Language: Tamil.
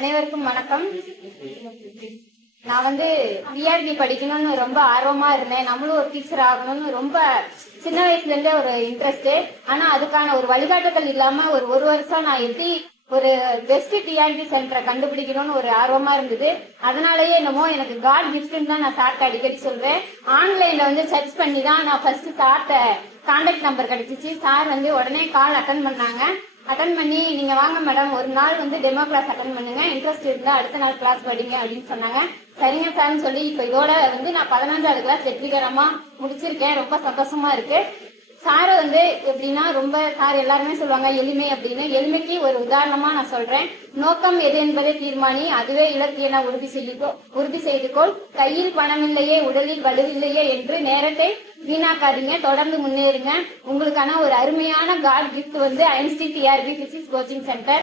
அனைவருக்கும் வணக்கம். நான் டிஆர்பி படிக்கணும்னு ரொம்ப ஆர்வமா இருந்தேன். நம்மளும் ஒரு டீச்சர் ஆகணும்னு ரொம்ப சின்ன வயசுல இருந்தே ஒரு இன்ட்ரெஸ்ட். ஆனா அதுக்கான ஒரு வழிகாட்டுதல் இல்லாம ஒரு வருஷம் நான் எப்படி ஒரு பெஸ்ட் டிஆர்பி சென்டரை கண்டுபிடிக்கணும்னு ஒரு ஆர்வமா இருந்தது. அதனாலயே என்னமோ எனக்கு காட் கிஃப்ட்னு தான் நான் சார்ட்ட அடிக்கடி சொல்றேன். ஆன்லைன்ல சர்ச் பண்ணி தான் நான் ஃபர்ஸ்ட் சார்ட்ட கான்டாக்ட் நம்பர் கிடைச்சிச்சு. சார் உடனே கால் அட்டன் பண்ணாங்க. அட்டன் பண்ணி நீங்க வாங்க மேடம், ஒரு நாள் டெமோ கிளாஸ் அட்டன் பண்ணுங்க, இன்ட்ரெஸ்ட் இருந்தா அடுத்த நாள் கிளாஸ் படிங்க அப்படின்னு சொன்னாங்க. சரிங்க சார்னு சொல்லி இப்ப இதோட நான் 15வது கிளாஸ் வெற்றிகரமா முடிச்சிருக்கேன். ரொம்ப சந்தோஷமா இருக்கு. சாரை எப்படின்னா ரொம்ப சார் எல்லாருமே சொல்லுவாங்க எளிமை அப்படின்னு. எளிமைக்கு ஒரு உதாரணமா நான் சொல்றேன். நோக்கம் எது என்பதை தீர்மானி, அதுவே இலக்கு என உறுதி செய்துகொள். கையில் பணம் இல்லையே, உடலில் வலுவில்லையே என்று நேரத்தை வீணாக்காதீங்க, தொடர்ந்து முன்னேறுங்க. உங்களுக்கான ஒரு அருமையான god gift Einstein TRP physics coaching centre.